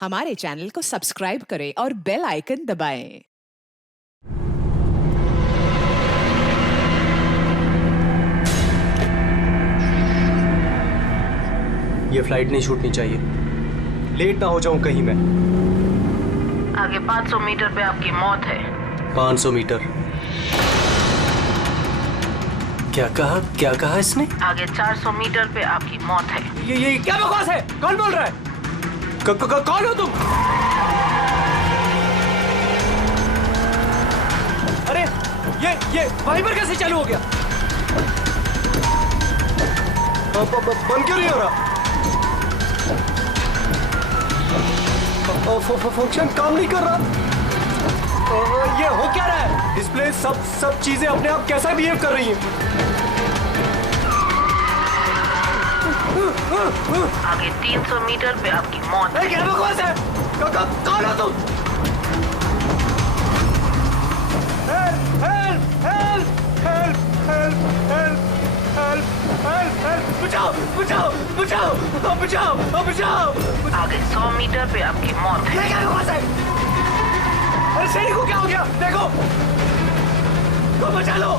हमारे चैनल को सब्सक्राइब करें और बेल आइकन दबाएं। ये फ्लाइट नहीं छूटनी चाहिए। लेट ना हो जाऊं कहीं मैं। आगे 500 मीटर पे आपकी मौत है। 500 मीटर? क्या कहा इसने? आगे 400 मीटर पे आपकी मौत है। ये क्या बकवास है? कौन बोल रहा है? कौन हो तुम? अरे ये वहीं पर कैसे चालू हो गया? बंद क्यों नहीं हो रहा? फंक्शन काम नहीं कर रहा। ये हो क्या रहा है? डिस्प्ले सब चीजें अपने आप कैसा बिहेव कर रही हैं? आगे 300 मीटर पे आपकी मौत है। क्या बकवास है? कौन हो तुम? बचाओ! आगे 100 मीटर पे आपकी मौत है। क्या बकवास है? अरे शेरी को क्या हो गया? देखो, बचा लो,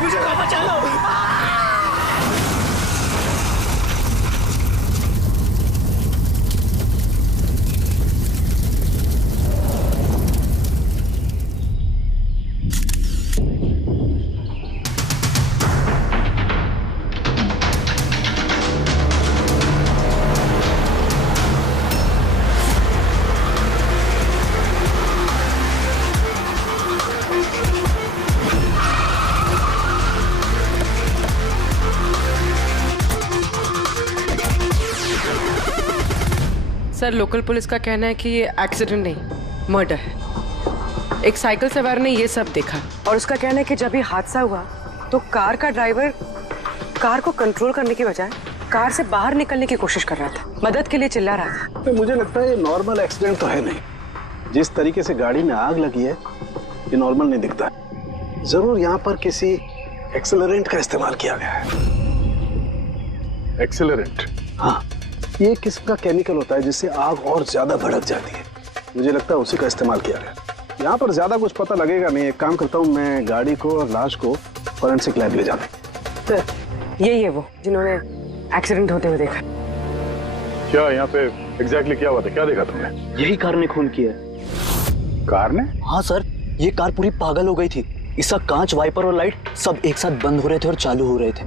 मुझे बचा लो। सर, लोकल पुलिस का कहना है कि ये एक्सीडेंट नहीं, मर्डर है। एक साइकिल सवार ने ये सब देखा और उसका कहना है कि जब ये हादसा हुआ तो कार का ड्राइवर कार को कंट्रोल करने की बजाय कार से बाहर निकलने की कोशिश कर रहा था, मदद के लिए चिल्ला रहा था। तो मुझे लगता है ये नॉर्मल एक्सीडेंट तो है नहीं। जिस तरीके से गाड़ी में आग लगी है ये नॉर्मल नहीं दिखता है। जरूर यहाँ पर किसी एक्सेलरेंट का इस्तेमाल किया गया है। एक्सेलरेंट? हाँ, ये एक किस्म का केमिकल होता है जिससे आग और ज्यादा भड़क जाती है। मुझे लगता है उसी का इस्तेमाल किया गया। यहाँ पर ज्यादा कुछ पता लगेगा नहीं। एक काम करता हूँ, मैं गाड़ी को और लाश को फोरेंसिक लैब ले जाता हूँ। तो यही है वो जिन्होंने एक्सीडेंट होते हुए देखा। क्या यहाँ पे एग्जैक्टली क्या हुआ था? क्या देखा तुमने? यही कार ने खून किया। कार ने? हाँ सर, ये कार पूरी पागल हो गई थी। इसका कांच, वाइपर और लाइट सब एक साथ बंद हो रहे थे और चालू हो रहे थे।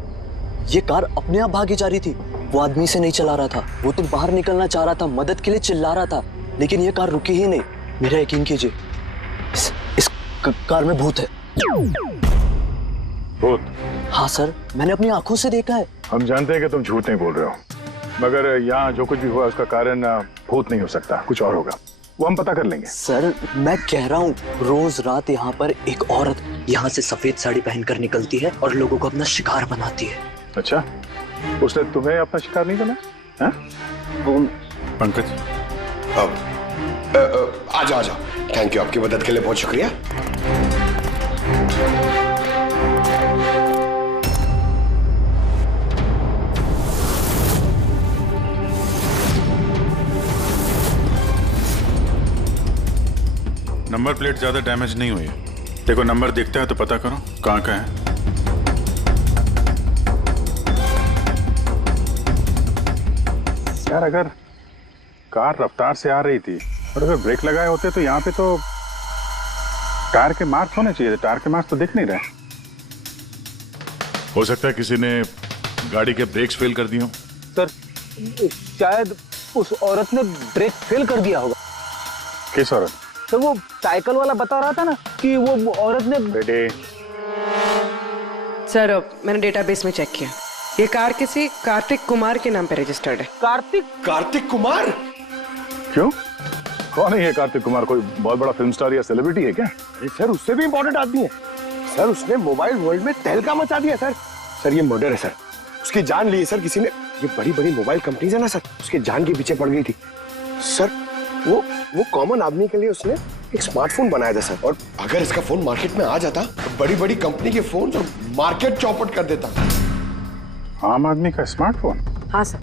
ये कार अपने आप भागी जा रही थी। वो आदमी से नहीं चला रहा था, वो तो बाहर निकलना चाह रहा था, मदद के लिए चिल्ला रहा था, लेकिन ये कार रुकी ही नहीं। मेरा यकीन कीजिए, इस कार में भूत है। भूत? हाँ सर, मैंने अपनी आंखों से देखा है। हम जानते हैं कि तुम झूठ नहीं बोल रहे हो, मगर यहाँ जो कुछ भी हुआ उसका कारण भूत नहीं हो सकता, कुछ और होगा। वो हम पता कर लेंगे। सर, मैं कह रहा हूँ, रोज रात यहाँ पर एक औरत यहाँ से सफेद साड़ी पहनकर निकलती है और लोगों को अपना शिकार बनाती है। अच्छा, उसने तुम्हें अपना शिकार नहीं बना? पंकज, आजा। थैंक यू, आपकी मदद के लिए बहुत शुक्रिया। नंबर प्लेट ज्यादा डैमेज नहीं हुई है। देखो, नंबर दिखता है तो पता करो कहाँ का है। यार, अगर कार रफ्तार से आ रही थी और अगर ब्रेक लगाए होते तो यहाँ पे तो टायर के मार्क्स होने चाहिए थे। टायर के मार्क्स तो दिख नहीं रहे। हो सकता है किसी ने गाड़ी के ब्रेक्स फेल कर दिए हो। सर, शायद उस औरत ने ब्रेक फेल कर दिया होगा। किस औरत? सर, वो साइकिल वाला बता रहा था ना कि वो औरत ने। बेटे, सर, मैंने डेटाबेस में चेक किया, ये कार किसी कार्तिक कुमार के नाम पे रजिस्टर्ड है। कार्तिक कुमार? क्यों? कौन है ये कार्तिक कुमार? कोई बहुत बड़ा फिल्म स्टार या सेलिब्रिटी है क्या? सर, उससे भी इम्पोर्टेंट आदमी है सर। उसने मोबाइल वर्ल्ड में तहलका मचा दिया सर। ये मर्डर है सर। उसकी जान ली है सर किसी ने। ये बड़ी मोबाइल कंपनीज है ना सर, उसके जान के पीछे पड़ गई थी सर। वो कॉमन आदमी के लिए उसने एक स्मार्टफोन बनाया था सर। और अगर इसका फोन मार्केट में आ जाता तो बड़ी कंपनी के फोन मार्केट चौपट कर देता। आम आदमी का स्मार्टफोन? हाँ सर,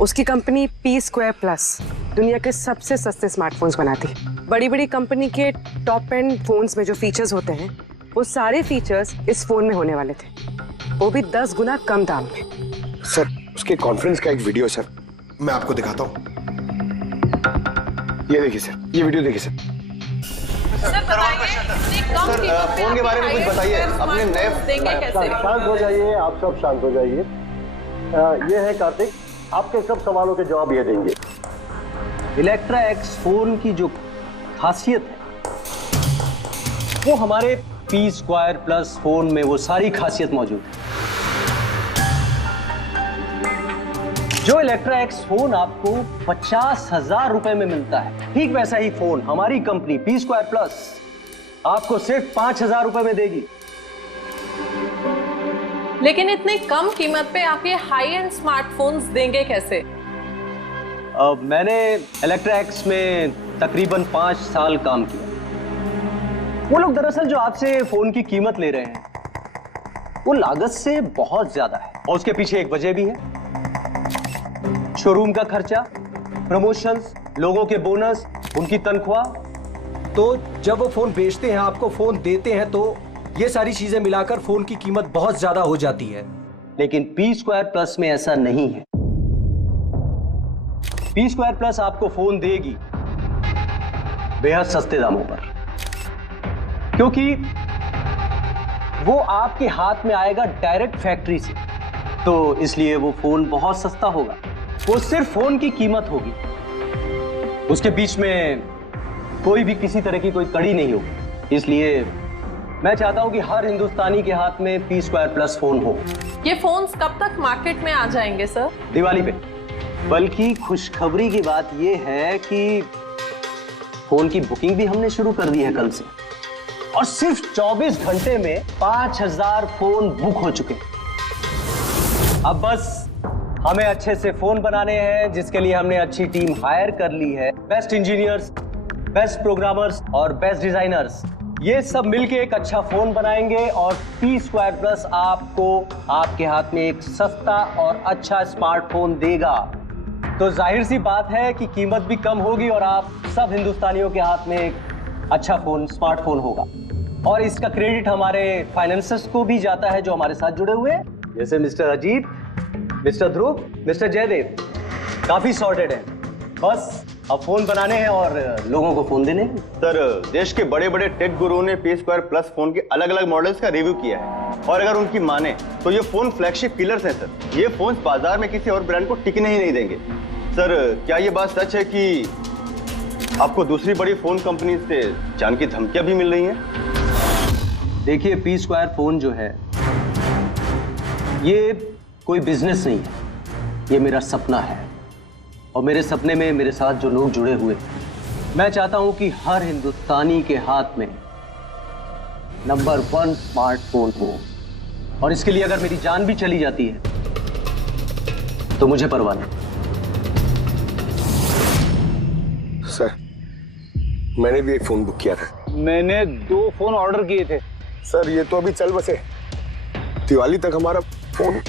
उसकी कंपनी P2+ दुनिया के सबसे सस्ते स्मार्टफोन्स बनाती है। बड़ी बड़ी कंपनी के टॉप एंड फोन्स में जो फीचर्स होते हैं वो सारे फीचर्स इस फोन में होने वाले थे, वो भी 10 गुना कम दाम में। सर उसके कॉन्फ्रेंस का एक वीडियो सर, मैं आपको दिखाता हूँ। ये देखिए सर, ये वीडियो देखिए सर। फोन के बारे में कुछ बताइए, अपने नए देंगे कैसे? शांत हो जाइए, आप सब शांत हो जाइए। ये है कार्तिक, आपके सब सवालों के जवाब ये देंगे। इलेक्ट्रा एक्स फोन की जो खासियत है वो हमारे P2+ फोन में वो सारी खासियत मौजूद है। जो इलेक्ट्रा एक्स फोन आपको 50,000 रुपए में मिलता है, ठीक वैसा ही फोन हमारी कंपनी P2+ आपको सिर्फ 5,000 रुपए में देगी। लेकिन इतनी कम कीमत पे आप ये हाई एंड स्मार्टफोन्स देंगे कैसे? मैंने इलेक्ट्रा एक्स में तकरीबन 5 साल काम किया। वो लोग दरअसल जो आपसे फोन की कीमत ले रहे हैं वो लागत से बहुत ज्यादा है, और उसके पीछे एक वजह भी है। शोरूम का खर्चा, प्रमोशंस, लोगों के बोनस, उनकी तनख्वाह। तो जब वो फोन बेचते हैं, आपको फोन देते हैं, तो ये सारी चीजें मिलाकर फोन की कीमत बहुत ज्यादा हो जाती है। लेकिन P2+ में ऐसा नहीं है। P2+ आपको फोन देगी बेहद सस्ते दामों पर, क्योंकि वो आपके हाथ में आएगा डायरेक्ट फैक्ट्री से, तो इसलिए वो फोन बहुत सस्ता होगा। वो सिर्फ फोन की कीमत होगी, उसके बीच में कोई भी किसी तरह की कोई कड़ी नहीं होगी। इसलिए मैं चाहता हूं कि हर हिंदुस्तानी के हाथ में P2+ फोन हो। ये फोन्स कब तक मार्केट में आ जाएंगे सर? दिवाली पे। बल्कि खुशखबरी की बात यह है कि फोन की बुकिंग भी हमने शुरू कर दी है कल से, और सिर्फ 24 घंटे में 5,000 फोन बुक हो चुके। अब बस हमें अच्छे से फोन बनाने हैं, जिसके लिए हमने अच्छी टीम हायर कर ली है। बेस्ट इंजीनियर्स, बेस्ट प्रोग्रामर्स और बेस्ट डिजाइनर्स, ये सब मिलके एक अच्छा फोन बनाएंगे, और P2+ आपको आपके हाथ में एक सस्ता और अच्छा स्मार्टफोन देगा। तो जाहिर सी बात है कि कीमत भी कम होगी और आप सब हिंदुस्तानियों के हाथ में एक अच्छा फोन, स्मार्टफोन होगा। और इसका क्रेडिट हमारे फाइनेंसर्स को भी जाता है जो हमारे साथ जुड़े हुए हैं, जैसे मिस्टर अजीत, मिस्टर ध्रुव, मिस्टर जयदेव। काफी सॉर्टेड है, बस अब फोन बनाने हैं और लोगों को फोन देने हैं। सर, देश के बड़े बड़े टेक गुरुओं ने P2+ फोन के अलग अलग मॉडल्स का रिव्यू किया है, और अगर उनकी माने तो ये फोन फ्लैगशिप किलर्स हैं सर। ये फोन बाजार में किसी और ब्रांड को टिकने ही नहीं देंगे। सर, क्या ये बात सच है कि आपको दूसरी बड़ी फोन कंपनी से जान की धमकियां भी मिल रही हैं? देखिए, P2 फोन जो है ये कोई बिजनेस नहीं है, ये मेरा सपना है, और मेरे सपने में मेरे साथ जो लोग जुड़े हुए, मैं चाहता हूं कि हर हिंदुस्तानी के हाथ में नंबर 1 स्मार्टफोन हो, और इसके लिए अगर मेरी जान भी चली जाती है तो मुझे परवाह नहीं। सर, मैंने भी एक फोन बुक किया था। मैंने 2 फोन ऑर्डर किए थे। सर, ये तो अभी चल बसे, दिवाली तक हमारा फोन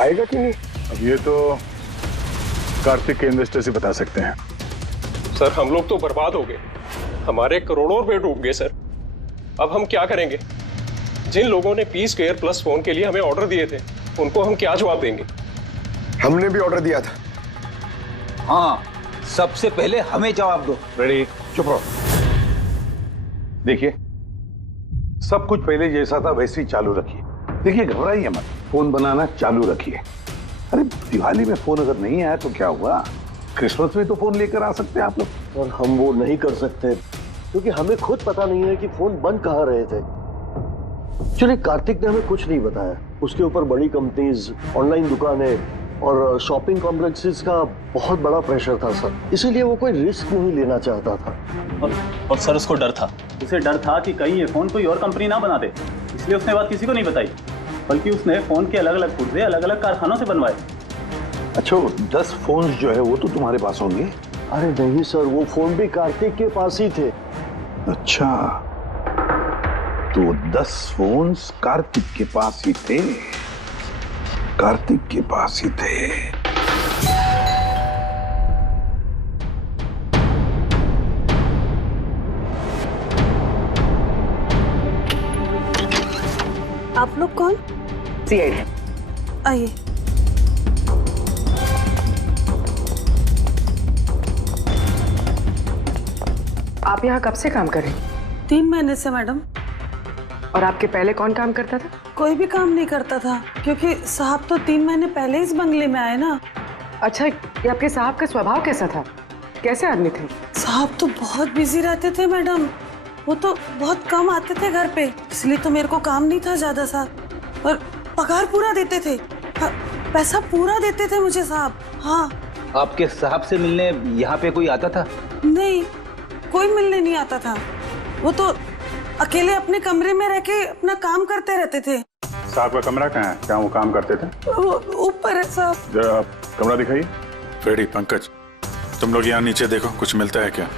आएगा कि नहीं? अब ये तो कार्तिक के इन्वेस्टर से बता सकते हैं। सर, हम लोग तो बर्बाद हो गए, हमारे करोड़ों रुपए डूब गए सर। अब हम क्या करेंगे? जिन लोगों ने P2+ फोन के लिए हमें ऑर्डर दिए थे, उनको हम क्या जवाब देंगे? हमने भी ऑर्डर दिया था। हाँ, सबसे पहले हमें जवाब दो। रेडी, चुप रहो। देखिए, सब कुछ पहले जैसा था वैसे ही चालू रखिए। देखिए, घबराइए मत, फोन बनाना चालू रखिए। अरे, दिवाली में फोन अगर नहीं आया तो क्या हुआ? क्रिसमस में तो फोन लेकर आ सकते हैं आप लोग। और हम वो नहीं कर सकते क्योंकि हमें खुद पता नहीं है कि फोन बन कहाँ रहे थे। चलिए, कार्तिक ने हमें कुछ नहीं बताया। उसके ऊपर बड़ी कंपनीज, ऑनलाइन दुकानें और शॉपिंग कॉम्प्लेक्सेस का बहुत बड़ा प्रेशर था सर, इसीलिए वो कोई रिस्क नहीं लेना चाहता था। और सर, उसको डर था। उसे डर था कि कहीं ये फोन कोई और कंपनी ना बना दे, इसलिए उसने बात किसी को नहीं बताई, बल्कि उसने फोन के अलग अलग पुर्जे अलग अलग कारखानों से बनवाए। अच्छा, 10 फोन जो है वो तो तुम्हारे पास होंगे? अरे नहीं सर, वो फोन भी कार्तिक के पास ही थे। अच्छा, तो 10 फोन कार्तिक के पास ही थे। कार्तिक के पास ही थे। आप लोग कौन? सीआईडी। आइए। आप यहाँ कब से काम कर रही? 3 महीने से मैडम। और आपके पहले कौन काम करता था? कोई भी काम नहीं करता था, क्योंकि साहब तो 3 महीने पहले इस बंगले में आए ना। अच्छा, ये आपके साहब का स्वभाव कैसा था? कैसे आदमी थे? साहब तो बहुत बिजी रहते थे मैडम। वो तो बहुत कम आते थे घर पे, इसलिए तो मेरे को काम नहीं था ज्यादा सा। और पगार पूरा देते थे, पैसा पूरा देते थे मुझे साहब। हाँ। आपके साहब से मिलने यहाँ पे कोई आता था? नहीं, कोई मिलने नहीं आता था। वो तो अकेले अपने कमरे में रह के अपना काम करते रहते थे। साहब का कमरा कहाँ है? क्या वो काम करते थे? वो ऊपर है साहब। जरा आप कमरा दिखाइए। फ्रेडी, पंकज, तुम लोग यहाँ नीचे देखो, कुछ मिलता है क्या?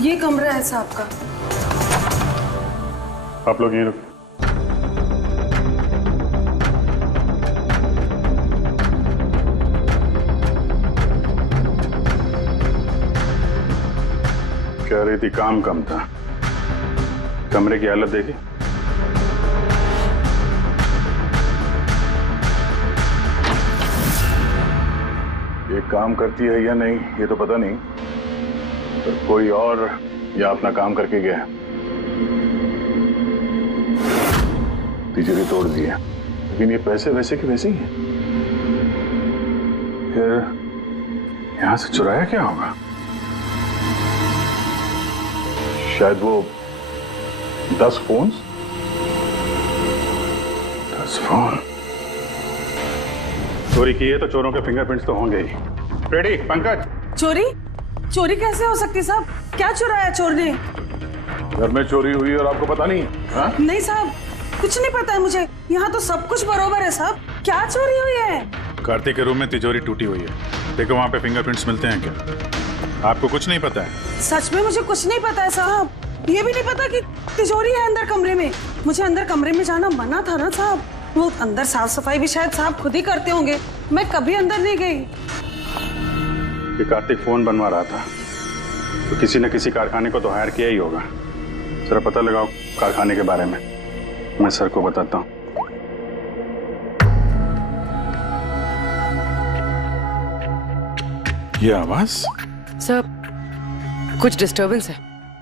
ये कमरा है साहब का। आप लोग यहीं रुको। कह रही थी काम कम था, कमरे की हालत देखी? ये काम करती है या नहीं ये तो पता नहीं, पर कोई और या अपना काम करके गया। तिजोरी तोड़ दी है, लेकिन ये पैसे वैसे के वैसे ही हैं। फिर यहां से चुराया क्या होगा? शायद वो 10 फोन। चोरी की है तो चोरों के फिंगरप्रिंट्स तो होंगे ही। रेडी, पंकज। चोरी? चोरी कैसे हो सकती साहब? क्या चुराया चोर ने? घर में चोरी हुई और आपको पता नहीं? हा? नहीं साहब, कुछ नहीं पता है मुझे। यहाँ तो सब कुछ बरोबर है साहब। क्या चोरी हुई है? कार्तिक के रूम में तिजोरी टूटी हुई है, देखो वहाँ पे फिंगरप्रिंट्स मिलते हैं क्या? आपको कुछ नहीं पता है? सच में मुझे कुछ नहीं पता है साहब। ये भी नहीं पता कि तिजोरी है अंदर कमरे में। मुझे अंदर कमरे में जाना मना था ना साहब। वो अंदर साफ सफाई भी शायद साहब खुद ही करते होंगे, मैं कभी अंदर नहीं गई। ये कार्तिक फोन बनवा रहा था, तो किसी न किसी कारखाने को तो हायर किया ही होगा। जरा पता लगाओ कारखाने के बारे में, मैं सर को बताता हूँ। ये आवाज? सर, कुछ डिस्टरबेंस है,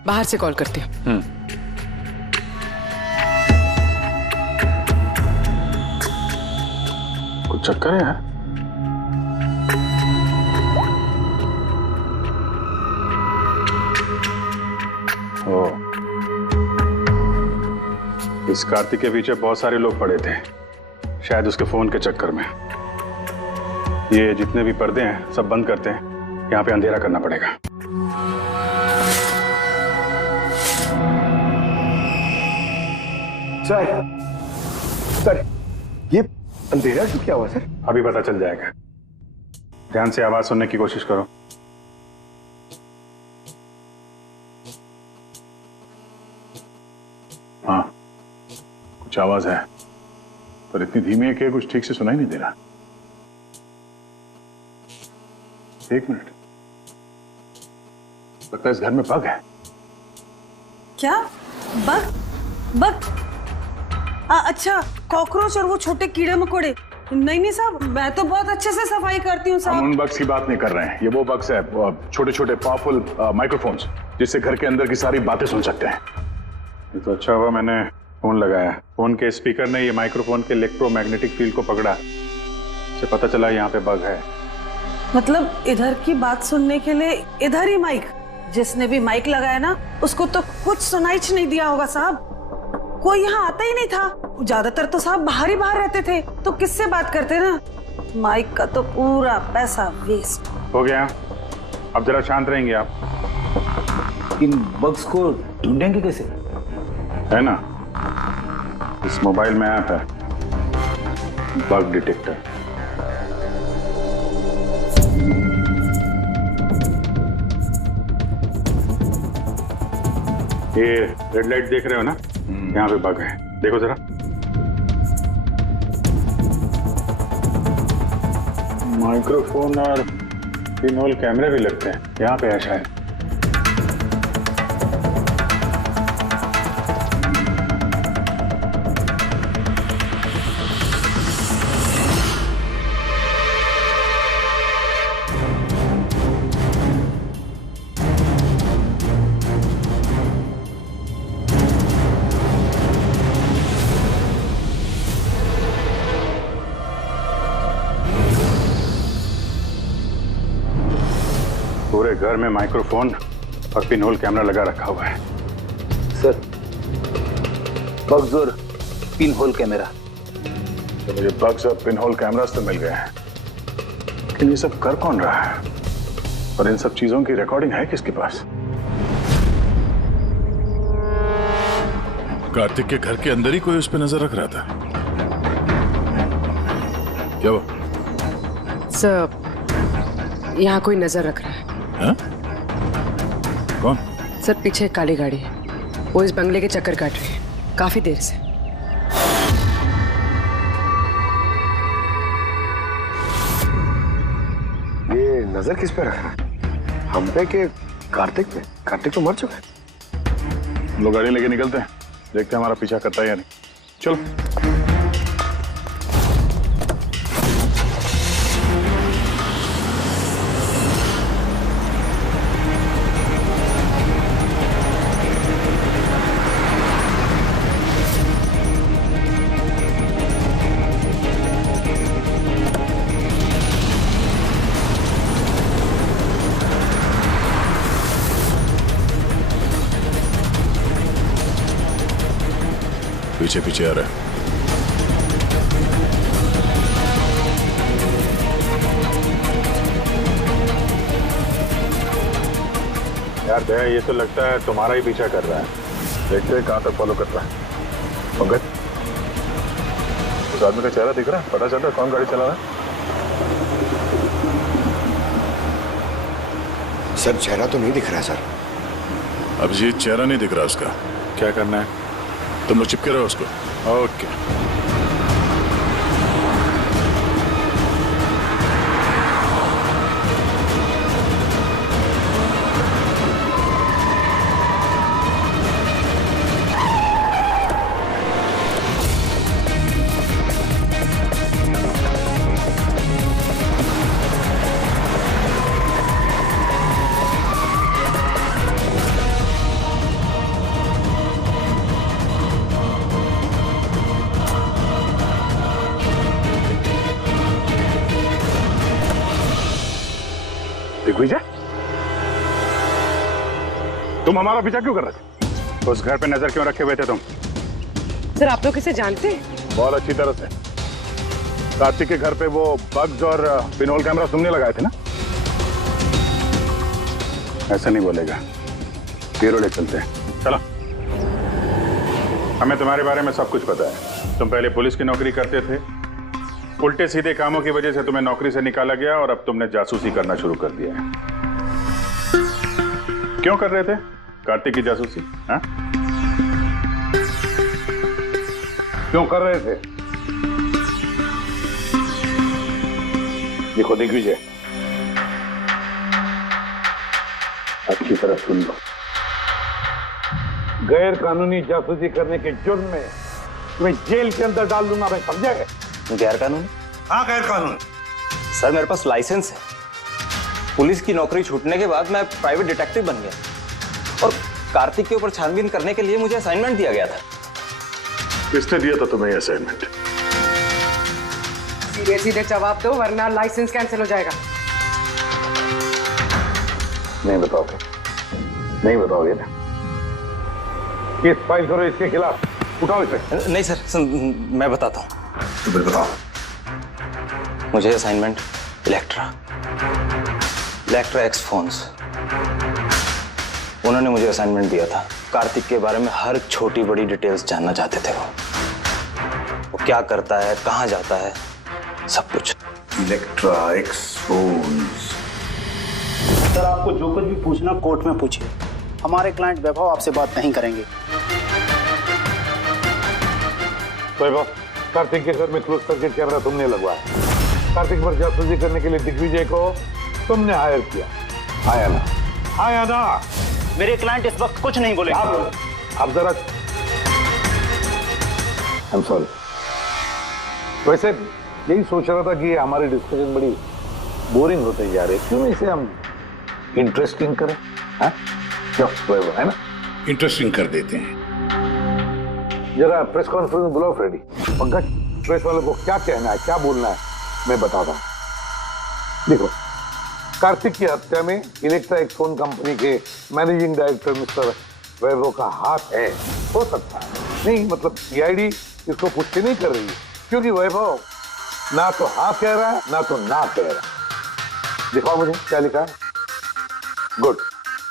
बाहर से कॉल करती हूँ। कुछ चक्कर है यार? इस कार्तिक के पीछे बहुत सारे लोग पड़े थे, शायद उसके फोन के चक्कर में। ये जितने भी पर्दे हैं सब बंद करते हैं, यहाँ पे अंधेरा करना पड़ेगा। सर, ये अंधेरा क्यों क्या हुआ सर? अभी पता चल जाएगा, ध्यान से आवाज सुनने की कोशिश करो। हाँ, कुछ आवाज है, पर इतनी धीमी है कि कुछ ठीक से सुनाई नहीं दे रहा। एक मिनट, लगता है इस घर में बग है। क्या बग? बग? अच्छा, कॉकरोच और वो छोटे कीड़े मकोड़े। नहीं साहब, मैं तो बहुत अच्छे से सफाई करती हूँ साहब। हम उन बग्स की बात नहीं कर रहे हैं, ये वो बग्स है, छोटे छोटे पावरफुल माइक्रोफोन्स, जिससे घर के अंदर की सारी बातें सुन सकते हैं। ये तो अच्छा हुआ मैंने फोन लगाया। फोन के स्पीकर ने ये माइक्रोफोन के इलेक्ट्रोमैग्नेटिक फील्ड को पकड़ा, इससे पता चला यहाँ पे बग है। मतलब इधर की बात सुनने के लिए इधर ही माइक? जिसने भी माइक लगाया ना, उसको तो कुछ सुनाई नहीं दिया होगा साहब। कोई यहाँ आता ही नहीं था, ज्यादातर तो साहब बाहर ही बाहर रहते थे, तो किससे बात करते ना। माइक का तो पूरा पैसा वेस्ट हो गया। अब जरा शांत रहेंगे आप। इन बग्स को ढूंढेंगे कैसे? है ना, इस मोबाइल में ऐप है बग डिटेक्टर। ये रेड लाइट देख रहे हो ना, यहाँ पे बग है, देखो जरा। माइक्रोफोन और पिनहोल कैमरे भी लगते हैं, यहाँ पे है शायद। पूरे घर में माइक्रोफोन और पिन होल कैमरा लगा रखा हुआ है। सर, बग्स और पिन होल कैमरा। तो मुझे बग्स और पिन होल कैमरास तो मिल गए हैं, लेकिन ये सब कर कौन रहा है और इन सब चीजों की रिकॉर्डिंग है किसके पास? कार्तिक के घर के अंदर ही कोई उस पर नजर रख रहा था। क्या वो? सर, यहाँ कोई नजर रख रहा है। हा? कौन? सर, पीछे एक काली गाड़ी है, वो इस बंगले के चक्कर काट रही है काफी देर से। ये नजर किस पे रखा है? हम पे कि कार्तिक पे? कार्तिक तो मर चुका है। हम लोग गाड़ी लेके निकलते हैं, देखते हैं हमारा पीछा करता है या नहीं। चलो। पीछे पीछे आ रहा है। यार दया, ये तो लगता है तुम्हारा ही पीछा कर रहा है। देखते हैं कहां तक फॉलो करता है। पंकज, उस आदमी का चेहरा दिख रहा है? पता चल रहा है कौन गाड़ी चला रहा है? सर, चेहरा तो नहीं दिख रहा है सर। अभिजीत, चेहरा नहीं दिख रहा उसका। क्या करना है? तुम लोग चिपके रहो उसको। ओके। दिग्विजय, तुम हमारा पीछा क्यों कर रहे थे? उस घर पे नजर क्यों रखे हुए थे तुम? सर, आप लोग इसे जानते हैं? बहुत अच्छी तरह से। कार्तिक के घर पे वो बग्स और पिनहोल कैमरा तुमने लगाए थे ना? ऐसा नहीं बोलेगा, ब्यूरो ले चलते हैं। चलो। हमें तुम्हारे बारे में सब कुछ पता है। तुम पहले पुलिस की नौकरी करते थे, उल्टे सीधे कामों की वजह से तुम्हें नौकरी से निकाला गया और अब तुमने जासूसी करना शुरू कर दिया है। क्यों कर रहे थे कार्तिक की जासूसी? हाँ? क्यों कर रहे थे? देखो दिग्विजय, अच्छी तरह सुन लो। गैर कानूनी जासूसी करने के जुर्म में तुम्हें जेल के अंदर डाल दूंगा, मैं समझा गया? गैर कानूनी? हाँ, गैर कानूनी। सर, मेरे पास लाइसेंस है। पुलिस की नौकरी छूटने के बाद मैं प्राइवेट डिटेक्टिव बन गया और कार्तिक के ऊपर छानबीन करने के लिए मुझे असाइनमेंट दिया गया था। किसने दिया था तुम्हें असाइनमेंट? सीधे सीधे जवाब दो, वरना लाइसेंस कैंसिल हो जाएगा। नहीं बताओगे? नहीं बताओगे ना? केस फाइल करो इसके खिलाफ, उठाओ इसे। नहीं सर, मैं बताता हूँ। तो बताओ। मुझे असाइनमेंट इलेक्ट्रा एक्स फोन्स, उन्होंने मुझे असाइनमेंट दिया था। कार्तिक के बारे में हर छोटी बड़ी डिटेल्स जानना चाहते थे। वो क्या करता है, कहाँ जाता है, सब कुछ। Electra x phones. सर, आपको जो कुछ भी पूछना कोर्ट में पूछिए। हमारे क्लाइंट वैभव आपसे बात नहीं करेंगे। वैभव, कार्तिक के घर में क्लोज सर्किट कैमरा तुमने लगवाया। कार्तिक पर जासूसी करने के लिए दिग्विजय को तुमने हायर किया। आया ना? आया ना? मेरे क्लाइंट इस वक्त कुछ नहीं बोलेंगे। आप जरा, I'm sorry। वैसे यही सोच रहा था कि हमारी डिस्कशन बड़ी बोरिंग होते जा रही है, क्यों नहीं इसे हम इंटरेस्टिंग करें? हाँ? क्यों वैभव, है ना? इंटरेस्टिंग कर देते हैं। जरा प्रेस कॉन्फ्रेंस बुलाओ फ्रेडी। पंकज, प्रेस वालों को क्या कहना है, क्या बोलना है, मैं बताता हूँ। देखो, कार्तिक की हत्या में इलेक्ट्रा एक फोन कंपनी के मैनेजिंग डायरेक्टर मिस्टर वैभव का हाथ है, हो सकता है। नहीं मतलब सीआईडी इसको पुष्टि नहीं कर रही है, क्योंकि वैभव ना तो हाँ कह रहा है ना तो ना कह रहा है। दिखाओ मुझे क्या लिखा है। गुड,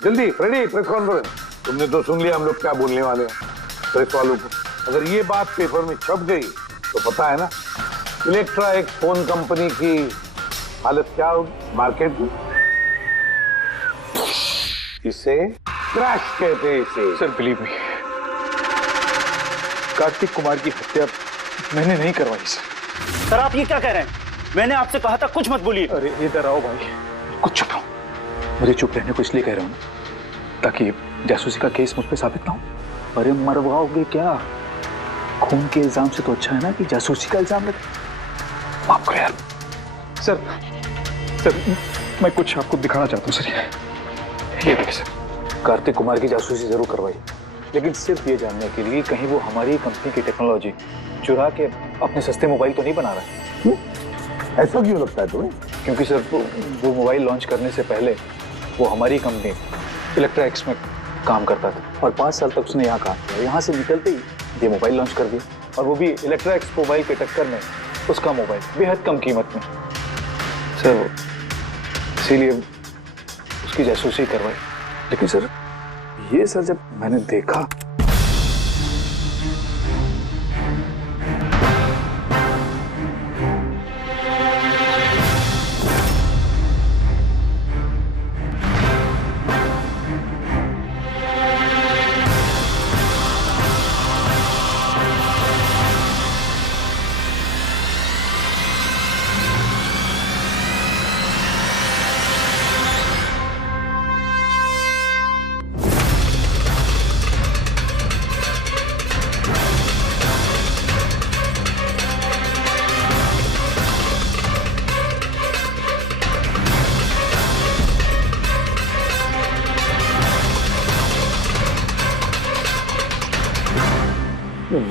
जल्दी रेडी प्रेस कॉन्फ्रेंस। तुमने तो सुन लिया हम लोग क्या बोलने वाले हैं प्रेस वालों को। अगर ये बात पेपर में छप गई तो पता है ना इलेक्ट्रा एक फोन कंपनी की हालत क्या होगी मार्केट में। इसे क्रैश कहते हैं इसे। Sir believe me, Kartik Kumar की हत्या मैंने नहीं करवाई सर। सर आप ये क्या कह रहे हैं? मैंने आपसे कहा था कुछ मत बोलिए। अरे इधर आओ भाई, कुछ चुप रहो। मुझे चुप रहने को इसलिए कह रहा हूँ ताकि जासूसी का केस मुझ पे साबित ना हो। अरे मरवाओगे क्या? खून के इल्जाम से तो अच्छा है ना कि जासूसी का इल्जाम लगे। माफ करो यार। सर मैं कुछ आपको दिखाना चाहता हूँ सर। ये देखिए सर, कार्तिक कुमार की जासूसी जरूर करवाई, लेकिन सिर्फ ये जानने के लिए कहीं वो हमारी कंपनी की टेक्नोलॉजी चुरा के अपने सस्ते मोबाइल तो नहीं बना रहा है। ऐसा क्यों लगता है तुम्हें? क्योंकि सर वो मोबाइल लॉन्च करने से पहले वो हमारी कंपनी इलेक्ट्रा एक्स में काम करता था और 5 साल तक उसने यहाँ काम किया। यहाँ से निकलते ही ये मोबाइल लॉन्च कर दिया, और वो भी इलेक्ट्रा एक्स मोबाइल के टक्कर में उसका मोबाइल बेहद कम कीमत में। सर इसीलिए उसकी जासूसी करवाई। लेकिन सर ये सर जब मैंने देखा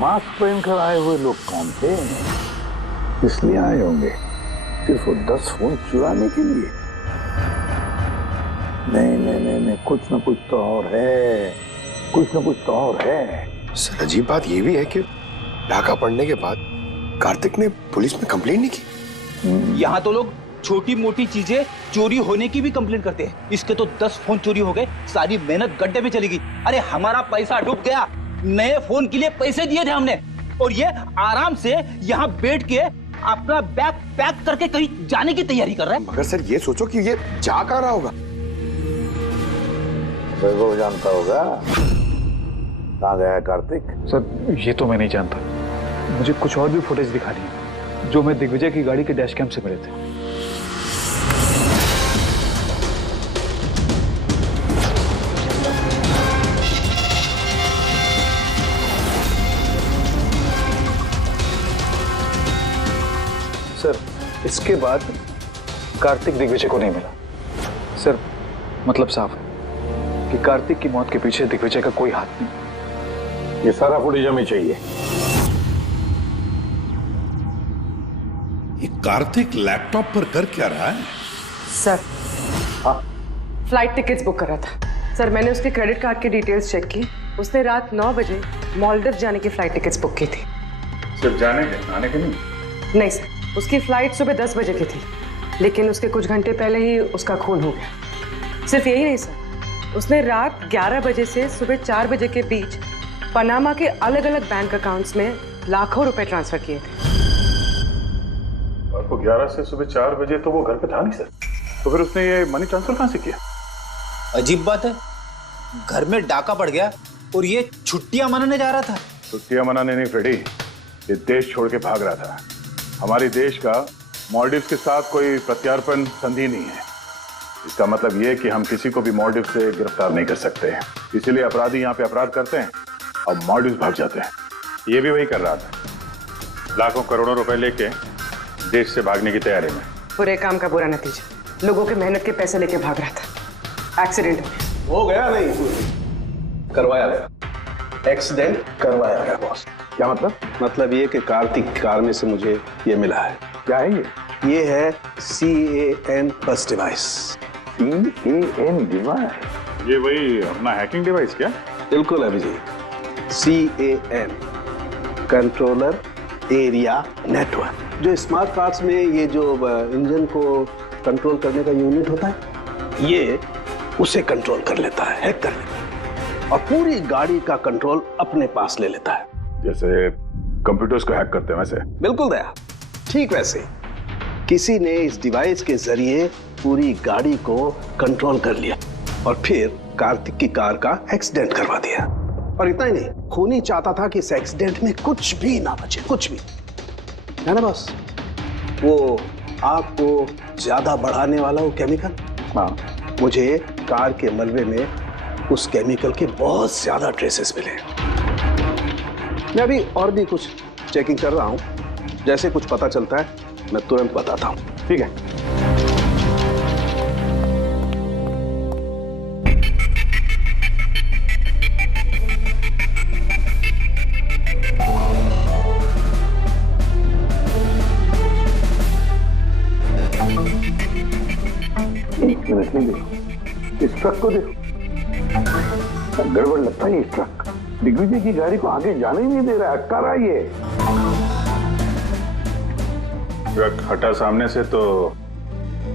मास्क पहनकर आए हुए लोग कौन थे? इसलिए आए होंगे सिर्फ वो 10 फोन चुराने के लिए? नहीं, कुछ ना कुछ तो और है, कुछ ना कुछ तो और है। सर अजीब बात ये भी है कि डाका पड़ने के बाद कार्तिक ने पुलिस में कंप्लेंट नहीं की। यहाँ तो लोग छोटी मोटी चीजें चोरी होने की भी कंप्लेंट करते हैं। इसके तो 10 फोन चोरी हो गए, सारी मेहनत गड्ढे में चली गई। अरे हमारा पैसा डूब गया, नए फोन के लिए पैसे दिए थे हमने, और ये आराम से यहाँ बैठ के अपना बैग पैक करके कहीं जाने की तैयारी कर रहा है। मगर सर ये सोचो कि ये जा कहाँ रहा होगा? वैभव जानता होगा कहाँ गया है कार्तिक। सर ये तो मैं नहीं जानता, मुझे कुछ और भी फुटेज दिखा दी जो मैं दिग्विजय की गाड़ी के डैश कैम से मिले थे। सर इसके बाद कार्तिक दिग्विजय को नहीं मिला। सर मतलब साफ है कि कार्तिक की मौत के पीछे दिग्विजय का कोई हाथ नहीं। ये सारा फुटेज हमें चाहिए। ये कार्तिक लैपटॉप पर कर क्या रहा है? सर फ्लाइट टिकट्स बुक कर रहा था। सर मैंने उसके क्रेडिट कार्ड की डिटेल्स चेक की, उसने रात 9 बजे मालदीव जाने की फ्लाइट टिकट्स बुक की थी। सिर्फ जाने के, आने के नहीं? नहीं सर, उसकी फ्लाइट सुबह 10 बजे की थी, लेकिन उसके कुछ घंटे पहले ही उसका खून हो गया। सिर्फ यही नहीं सर, उसने रात 11 बजे से सुबह 4 बजे के बीच पनामा के अलग अलग बैंक अकाउंट्स में लाखों रुपए ट्रांसफर किए थे। रात को 11 से सुबह 4 बजे तो वो घर पे था नहीं सर, तो फिर उसने ये मनी ट्रांसफर कहाँ से किया? अजीब बात है, घर में डाका पड़ गया और ये छुट्टियां मनाने जा रहा था। छुट्टियां मनाने नहीं फ्रेडी, ये देश छोड़ के भाग रहा था। हमारे देश का मालदीव के साथ कोई प्रत्यार्पण संधि नहीं है। इसका मतलब ये कि हम किसी को भी मालदीव से गिरफ्तार नहीं कर सकते हैं, इसीलिए अपराधी यहाँ पे अपराध करते हैं और मालदीव भाग जाते हैं। ये भी वही कर रहा था, लाखों करोड़ों रुपए लेके देश से भागने की तैयारी में। बुरे काम का बुरा नतीजा, लोगों के मेहनत के पैसे लेके भाग रहा था। एक्सीडेंट हो गया नहीं, करवाया गया। एक्सीडेंट करवाया गया बॉस। क्या मतलब? मतलब ये कि कार्तिक कार में से मुझे ये मिला है। क्या है ये? ये है CAN बस डिवाइस। CAN डिवाइस, ये वही अपना हैकिंग डिवाइस क्या? बिल्कुल Abhijit, CAN, controller area network. जो स्मार्ट कार्स में ये जो इंजन को कंट्रोल करने का यूनिट होता है, ये उसे कंट्रोल कर लेता है, हैक कर लेता है और पूरी गाड़ी का कंट्रोल अपने पास ले लेता है। जैसे कंप्यूटर्स को हैक करते हैं वैसे? बिल्कुल दया, ठीक वैसे किसी ने इस डिवाइस के जरिए पूरी गाड़ी को कंट्रोल कर लिया और फिर कार्तिक की कार का एक्सीडेंट करवा दिया। और इतना ही नहीं, खूनी चाहता था कि इस एक्सीडेंट में कुछ भी ना बचे, कुछ भी, है ना बॉस? वो आग को ज्यादा बढ़ाने वाला वो केमिकल, हाँ, मुझे कार के मलबे में उस केमिकल के बहुत ज्यादा ट्रेसेस मिले। मैं अभी और भी कुछ चेकिंग कर रहा हूं, जैसे कुछ पता चलता है मैं तुरंत बताता हूं। ठीक है? एक मिनट नहीं, देखो इस ट्रक को देखो, गड़बड़ लगता है। ये ट्रक दिग्विजय की गाड़ी को आगे जाने ही नहीं दे रहा है, अटका रहा है ये। ट्रक हटा सामने से तो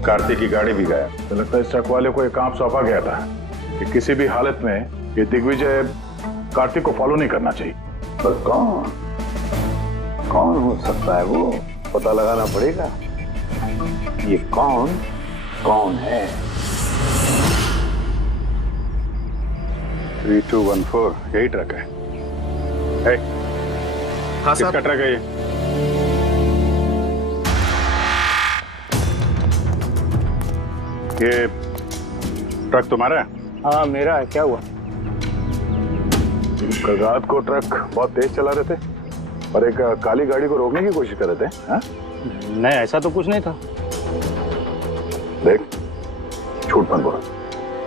कार्तिक की गाड़ी भी गया। तो लगता है इस ट्रक वाले को एक काम सौंपा गया था कि किसी भी हालत में ये दिग्विजय कार्तिक को फॉलो नहीं करना चाहिए। पर कौन हो सकता है वो, पता लगाना पड़ेगा। ये कौन है? 3214 यही ट्रक है। हाँ किसका साहब। ट्रक है ये? ये ट्रक तुम्हारा है? हाँ मेरा है। क्या हुआ? कल रात को ट्रक बहुत तेज चला रहे थे और एक काली गाड़ी को रोकने की कोशिश कर रहे थे। हाँ? नहीं ऐसा तो कुछ नहीं था। देख, झूठ मत बोल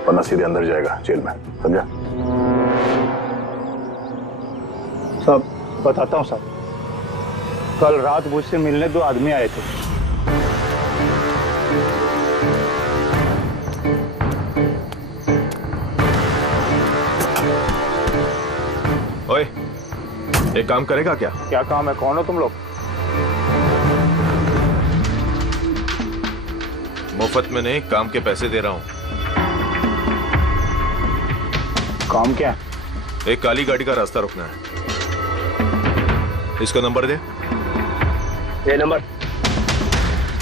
वरना सीधे अंदर जाएगा जेल में, समझा? सब बताता हूँ साहब। कल रात मुझसे मिलने 2 आदमी आए थे। ओए, एक काम करेगा क्या? क्या काम है? कौन हो तुम लोग? मुफ्त में नहीं, काम के पैसे दे रहा हूं। काम क्या? एक काली गाड़ी का रास्ता रोकना है। इसका नंबर दे। ये नंबर।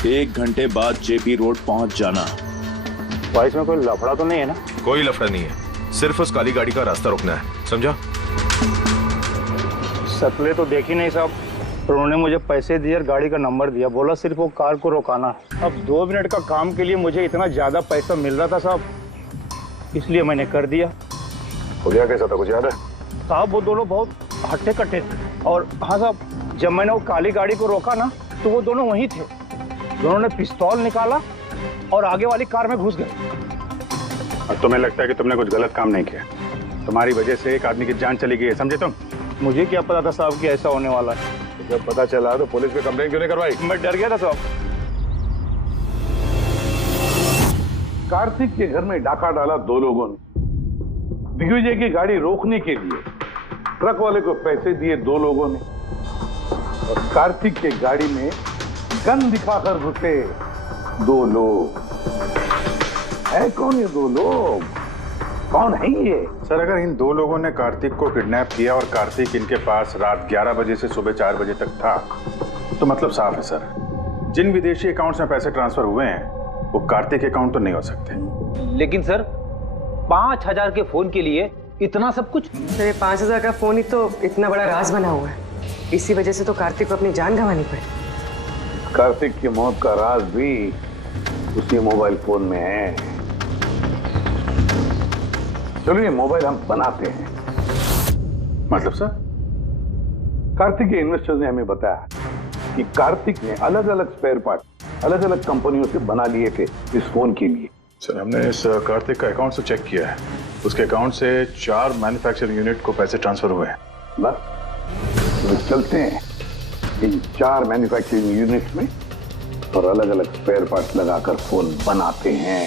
1 घंटे बाद जेपी रोड पहुंच जाना। भाई इसमें कोई लफड़ा तो नहीं है ना? कोई लफड़ा नहीं है, सिर्फ उस काली गाड़ी का रास्ता रोकना है, समझा? शक्लें तो देखी नहीं साहब, पर उन्होंने मुझे पैसे दिए और गाड़ी का नंबर दिया, बोला सिर्फ वो कार को रोकाना। अब 2 मिनट का काम के लिए मुझे इतना ज्यादा पैसा मिल रहा था साहब, इसलिए मैंने कर दिया। हो गया कैसा था, कुछ याद है? साहब वो दोनों बहुत हट्टे कट्टे थे और हाँ साहब, जब मैंने वो काली गाड़ी को रोका ना तो वो दोनों वहीं थे। दोनों ने पिस्तौल निकाला और आगे वाली कार में घुस गए। और तुम्हें लगता है कि तुमने कुछ गलत काम नहीं किया? तुम्हारी वजह से एक आदमी की जान चली गई है, समझे तुम? मुझे क्या पता था साहब कि ऐसा होने वाला है। तो जब पता चला तो पुलिस में कंप्लेंट क्यों नहीं करवाई? मैं डर गया था साहब। कार्तिक के घर में डाका डाला 2 लोगों ने। दिग्विजय की गाड़ी रोकने के लिए ट्रक वाले को पैसे दिए 2 लोगों ने और कार्तिक के गाड़ी में गन दिखाकर घुसे 2 लोग। है कौन ये 2 लोग? कौन है ये? सर, अगर इन 2 लोगों ने कार्तिक को किडनैप किया और कार्तिक इनके पास रात 11 बजे से सुबह 4 बजे तक था, तो मतलब साफ है सर, जिन विदेशी अकाउंट्स में पैसे ट्रांसफर हुए हैं वो कार्तिक अकाउंट तो नहीं हो सकते। लेकिन सर 5000 के फोन के लिए इतना सब कुछ? सर ये 5000 का फोन ही तो इतना बड़ा राज बना हुआ है, इसी वजह से तो कार्तिक को अपनी जान गंवानी पड़ी। कार्तिक की मौत का राज भी उसी मोबाइल फोन में है। चलो ये मोबाइल हम बनाते हैं। मतलब सर? कार्तिक के इन्वेस्टर्स ने हमें बताया कि कार्तिक ने अलग अलग स्पेयर पार्ट अलग अलग कंपनियों से बना लिए थे इस फोन के लिए। सर, हमने इस कार्तिक का अकाउंट से चेक किया है, उसके अकाउंट से 4 मैन्युफैक्चरिंग यूनिट को पैसे ट्रांसफर हुए हैं। बस तो चलते हैं इन 4 मैन्युफैक्चरिंग यूनिट में और अलग अलग स्पेयर पार्ट लगाकर फोन बनाते हैं।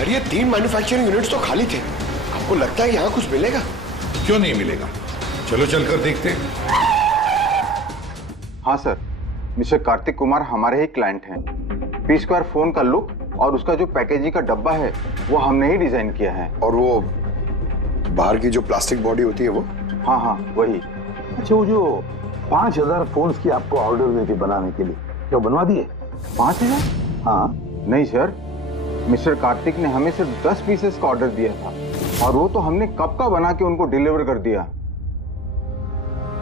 सर ये 3 मैन्युफैक्चरिंग यूनिट्स तो खाली थे। आपको लगता है यहाँ कुछ मिलेगा? क्यों नहीं मिलेगा? चलो चलकर देखते हैं। हाँ सर, मिस्टर कार्तिक कुमार हमारे ही क्लाइंट हैं। पी स्क्वायर फोन का लुक और उसका जो पैकेजिंग का डब्बा है वो हमने ही डिजाइन किया है। और वो बाहर की जो प्लास्टिक बॉडी होती है वो? हाँ हाँ वही। अच्छा, वो जो 5000 फोन्स की आपको ऑर्डर दी थी बनाने के लिए, क्या बनवा दिए? 5000? हाँ। नहीं सर, मिस्टर कार्तिक ने हमें सिर्फ 10 पीसेस का ऑर्डर दिया था और वो तो हमने कब का बना के उनको डिलीवर कर दिया।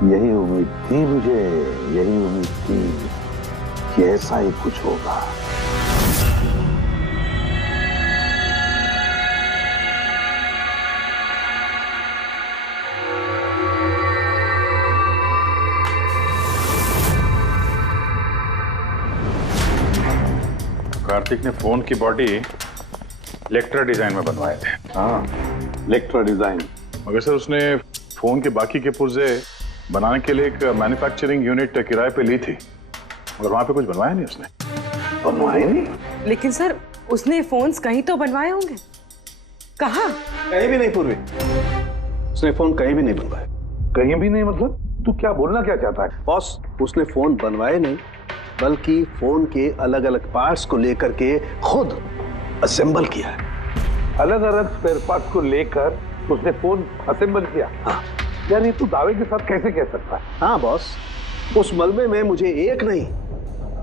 यही उम्मीद थी मुझे, यही उम्मीद थी कि ऐसा ही कुछ होगा। कार्तिक ने फोन की बॉडी इलेक्ट्रा डिजाइन में बनवाए थे। हाँ, इलेक्ट्रा डिजाइन। मगर सर उसने फोन के बाकी के पुर्जे बनाने के लिए एक मैन्युफैक्चरिंग यूनिट किराए पे ली थी, मगर वहां पे कुछ बनवाया नहीं उसने। बनवाए नहीं? लेकिन सर उसने फोन्स कहीं तो बनवाए होंगे। कहाँ? कहीं भी नहीं पूर्वी, उसने फोन कहीं भी नहीं बनवाए। कहीं भी नहीं मतलब? तू क्या बोलना क्या चाहता है? बॉस, उसने फोन बनवाए नहीं बल्कि फोन के अलग अलग पार्ट्स को लेकर के खुद असेंबल किया है। अलग अलग स्पेयर पार्ट्स को लेकर उसने फोन असेंबल किया? हाँ। यार ये तू दावे के साथ कैसे कह सकता है? हाँ बॉस, उस मलबे में मुझे एक नहीं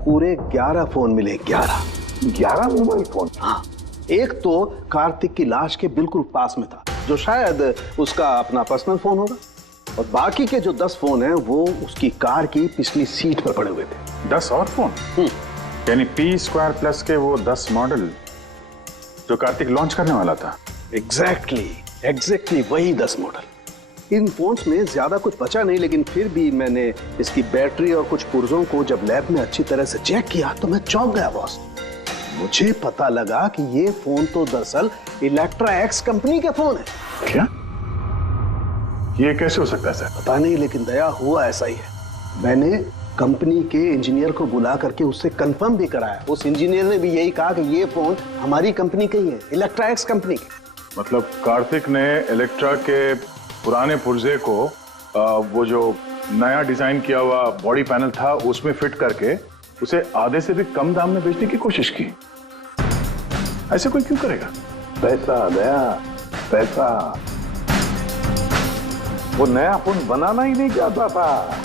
पूरे 11 फोन मिले। 11 मोबाइल फोन? हाँ। एक तो कार्तिक की लाश के बिल्कुल पास में था, जो शायद उसका अपना पर्सनल फोन होगा, और बाकी के जो 10 फोन हैं वो उसकी कार की पिछली सीट पर पड़े हुए थे। 10 और फोन? यानी पी स्क्वायर प्लस के वो 10 मॉडल जो कार्तिक लॉन्च करने वाला था। एग्जैक्टली वही 10 मॉडल। इन फोन्स में ज्यादा कुछ बचा नहीं, लेकिन फिर भी मैंने इसकी बैटरी और कुछ पुर्जों को जब लैब में अच्छी तरह से चेक किया तो मैं चौंक गया बॉस। मुझे पता लगा कि ये फोन तो दरअसल इलेक्ट्रा एक्स कंपनी के फोन है। क्या? ये कैसे हो सकता है सर? पता नहीं, लेकिन दया हुआ ऐसा ही है। मैंने कंपनी के इंजीनियर को बुला करके उससे कंफर्म भी कराया। उस इंजीनियर ने भी यही कहा कि ये फोन हमारी कंपनी का ही है, इलेक्ट्रा एक्स कंपनी के। मतलब कार्तिक ने इलेक्ट्रा के पुराने पुर्जे को वो जो नया डिजाइन किया हुआ बॉडी पैनल था उसमें फिट करके उसे आधे से भी कम दाम में बेचने की कोशिश की। ऐसे कोई क्यों करेगा? पैसा दया, पैसा। वो नया फोन बनाना ही नहीं चाहता था,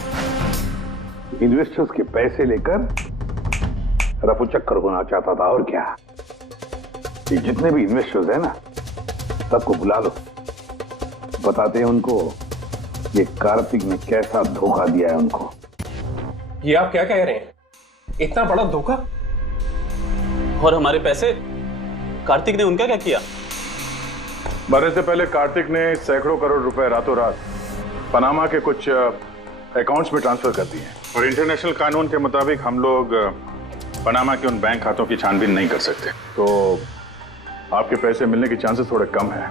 इन्वेस्टर्स के पैसे लेकर रफू चक्कर होना चाहता था। और क्या, ये जितने भी इन्वेस्टर्स हैं ना, सबको बुला लो, बताते हैं उनको ये कार्तिक ने कैसा धोखा दिया है उनको। ये आप क्या कह रहे हैं? इतना बड़ा धोखा? और हमारे पैसे कार्तिक ने उनका क्या किया? मरने से पहले कार्तिक ने सैकड़ों करोड़ रुपए रातों रात पनामा के कुछ अकाउंट्स में ट्रांसफर कर दिए, और इंटरनेशनल कानून के मुताबिक हम लोग पनामा के उन बैंक खातों की छानबीन नहीं कर सकते। तो आपके पैसे मिलने के चांसेस थोड़े कम है,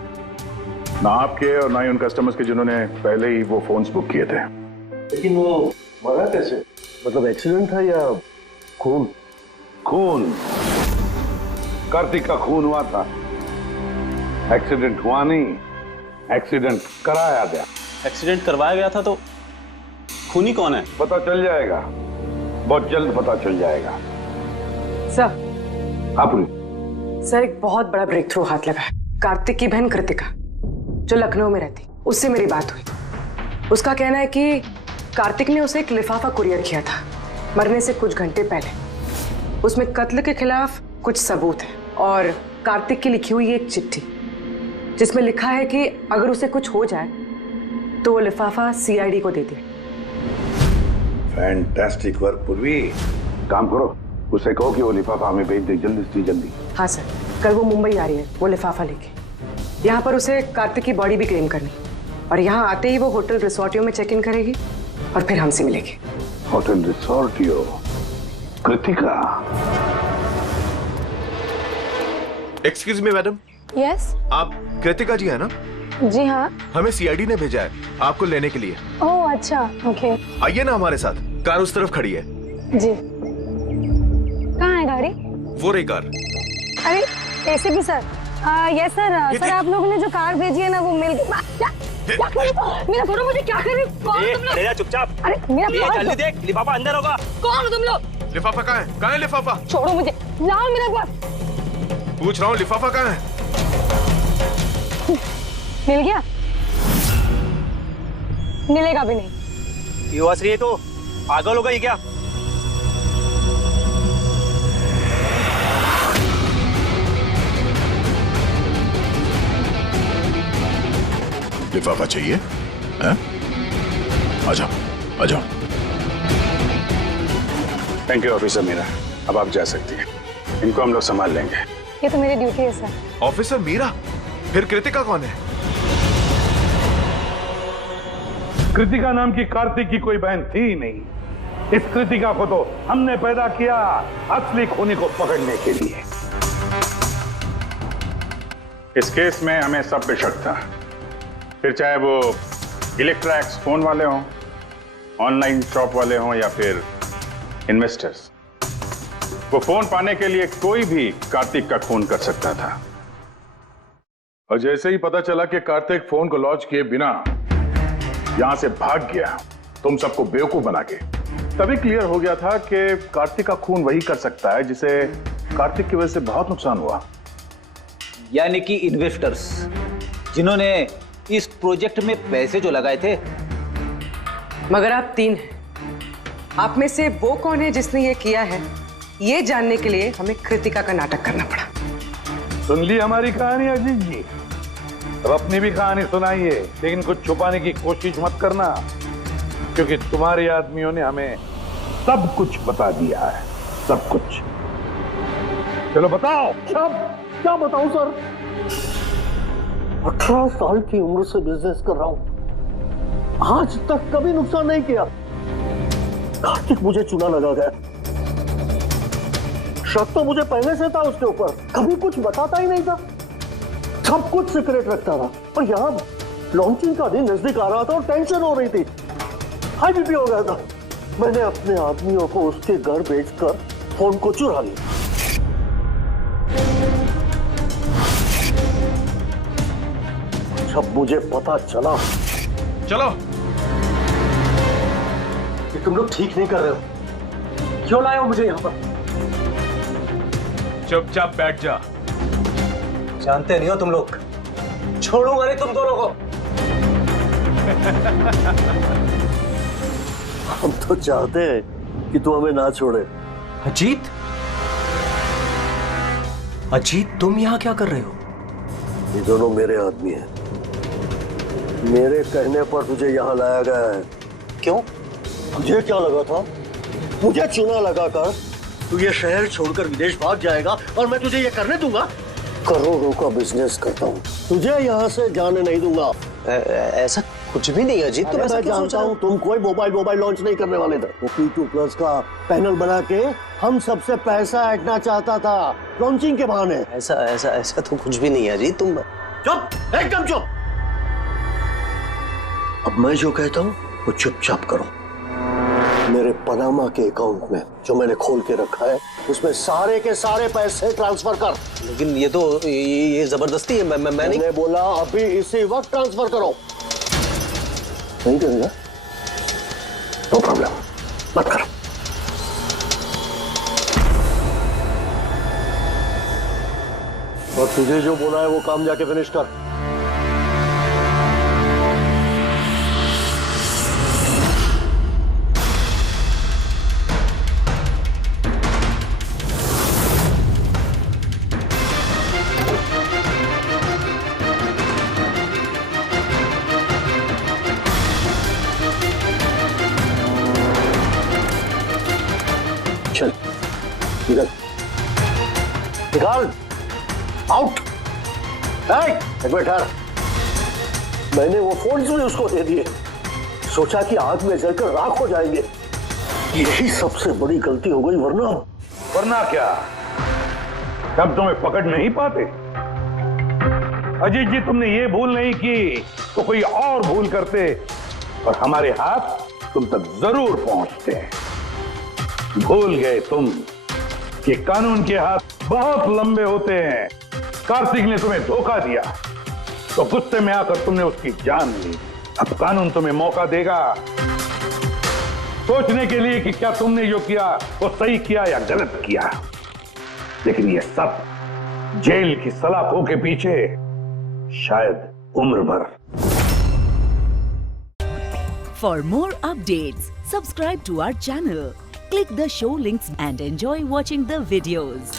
ना आपके और ना ही उन कस्टमर्स के जिन्होंने पहले ही वो फोन्स बुक किए थे। लेकिन वो मरा कैसे? मतलब एक्सीडेंट था या खून? खून। कार्तिक का खून हुआ था, एक्सीडेंट हुआ नहीं, एक्सीडेंट कराया गया। एक्सीडेंट करवाया गया था तो खूनी कौन है? पता चल जाएगा, बहुत जल्द पता चल जाएगा। सर। हाँ पूरी। सर, एक बहुत बड़ा ब्रेक थ्रू हाथ लगा है। कार्तिक की बहन कृतिका, जो लखनऊ में रहती, उससे मेरी बात हुई। उसका कहना है कि कार्तिक ने उसे एक लिफाफा कुरियर किया था मरने से कुछ घंटे पहले। उसमें कत्ल के खिलाफ कुछ सबूत है और कार्तिक की लिखी हुई एक चिट्ठी जिसमें लिखा है कि अगर उसे कुछ हो जाए तो वो लिफाफा सीआईडी को दे दे। फैंटास्टिक वर्क पूर्वी। काम करो, उसे कहो कि वो लिफाफा हमें भेज दे जल्दी से जल्दी। हाँ सर, कल वो मुंबई आ रही है वो लिफाफा लेके। यहाँ पर उसे कार्तिक की बॉडी भी क्लेम करनी, और यहाँ आते ही वो होटल रिसोर्टियो में चेक इन करेगी और फिर हमसे मिलेगी। होटल रिसोर्टियो? Kritika? Excuse me madam. Yes. आप कृतिका जी है ना? जी हाँ। हमें सीआईडी ने भेजा है आपको लेने के लिए। ओह अच्छा, ओके। आइए ना हमारे साथ, कार उस तरफ खड़ी है। जी। कहाँ है गाड़ी? वो रही कार। अरे ACP sir, yes sir. Sir आप लोगों ने जो कार भेजी है ना वो मिल गई। क्या कर रहे हो? मेरा छोड़ो मुझे। क्या कर रहे हो? कौन हो तुम लोग? जा चुपचाप। अरे मेरा जल्दी देख, लिफाफा अंदर होगा। कौन हो तुम लोग? लिफाफा कहाँ है? कहाँ है लिफाफा? छोड़ो मुझे। लाओ मेरा ग्लास। पूछ रहा हूँ लिफाफा कहाँ है? मिल गया? मिलेगा भी नहीं। ये हंस रही है तो पागल हो गई क्या? लिफाफा चाहिए? हैं? आ जाओ, आ जाओ। थैंक यू ऑफिसर मीरा, अब आप जा सकती हैं। इनको हम लोग संभाल लेंगे। ये तो मेरी ड्यूटी है सर। ऑफिसर मीरा? फिर कृतिका कौन है? कृतिका नाम की कार्तिक की कोई बहन थी नहीं। इस कृतिका को तो हमने पैदा किया असली खूनी को पकड़ने के लिए। इस केस में हमें सब पे शक था, फिर चाहे वो इलेक्ट्रैक्स फोन वाले हों, ऑनलाइन शॉप वाले हों या फिर इन्वेस्टर्स। वो फोन पाने के लिए कोई भी कार्तिक का खून कर सकता था। और जैसे ही पता चला कि कार्तिक फोन को लॉन्च किए बिना यहां से भाग गया, तुम सबको बेवकूफ बना के, तभी क्लियर हो गया था कि कार्तिक का खून वही कर सकता है जिसे कार्तिक की वजह से बहुत नुकसान हुआ। यानी कि इन्वेस्टर्स जिन्होंने इस प्रोजेक्ट में पैसे जो लगाए थे। मगर आप 3 हैं। आप में से वो कौन है जिसने ये किया है, ये जानने के लिए हमें कृतिका का नाटक करना पड़ा। सुन ली हमारी कहानी अजीत जी? अब अपनी भी कहानी सुनाइए, लेकिन कुछ छुपाने की कोशिश मत करना, क्योंकि तुम्हारे आदमियों ने हमें सब कुछ बता दिया है, सब कुछ। चलो बताओ। क्या बताऊं सर? 18 साल की उम्र से बिजनेस कर रहा हूं, आज तक कभी नुकसान नहीं किया। कार्तिक मुझे चुना लगा गया। शक तो मुझे पहले से था उसके ऊपर, कभी कुछ बताता ही नहीं था, सब कुछ सीक्रेट रखता था। और यहाँ लॉन्चिंग का दिन नजदीक आ रहा था और टेंशन हो रही थी, हाई बीपी हो गया था। मैंने अपने आदमियों को उसके घर भेजकर फोन को चुरा लिया। जब मुझे पता चला, चलो, ये तुम लोग ठीक नहीं कर रहे हो। क्यों लाए हो मुझे यहाँ पर? चुपचाप बैठ जा। जानते नहीं हो तुम लोग, छोड़ूंगा नहीं तुम दोनों को। हम तो चाहते हैं कि तू हमें ना छोड़े। अजीत, अजीत तुम यहाँ क्या कर रहे हो? ये दोनों मेरे आदमी हैं। मेरे कहने पर तुझे यहाँ लाया गया है। क्यों? तुझे क्या लगा था मुझे चुना लगाकर तू ये शहर छोड़कर विदेश भाग जाएगा और मैं तुझे ये करने दूंगा? करोड़ों का बिजनेस करता हूँ, तुझे यहाँ से जाने नहीं दूंगा। ऐसा कुछ भी नहीं अजीत। मैं जानता हूँ तुम कोई मोबाइल लॉन्च नहीं करने वाले थे। वो P2+ का पैनल बना के हम सबसे पैसा ऐंठना चाहता था लॉन्चिंग के बहाने। ऐसा तो कुछ भी नहीं है अजीत। तुम चुप, एकदम चुप। अब मैं जो कहता हूँ वो चुपचाप करो। मेरे पनामा के अकाउंट में जो मैंने खोल के रखा है उसमें सारे के सारे पैसे ट्रांसफर कर। लेकिन ये तो ये जबरदस्ती है। मैंने बोला अभी इसी वक्त ट्रांसफर करो। नहीं करेगा? नो प्रॉब्लम, मत करो। और तुझे जो बोला है वो काम जाके फिनिश कर। चल निकल, निकाल, आउट। एक मिनट ठहर। मैंने वो फोन भी उसको दे दिए, सोचा कि आग में जलकर राख हो जाएंगे। यही सबसे बड़ी गलती हो गई, वरना क्या? तब तुम्हें पकड़ नहीं पाते। अजीत जी, तुमने ये भूल नहीं की तो कोई और भूल करते और हमारे हाथ तुम तक जरूर पहुंचते। भूल गए तुम कि कानून के हाथ बहुत लंबे होते हैं। कार्तिक ने तुम्हें धोखा दिया तो गुस्से में आकर तुमने उसकी जान ली। अब कानून तुम्हें मौका देगा सोचने के लिए कि क्या तुमने जो किया वो सही किया या गलत किया। लेकिन ये सब जेल की सलाखों के पीछे शायद उम्र भर। For more updates, subscribe to our channel, click the show links and enjoy watching the videos.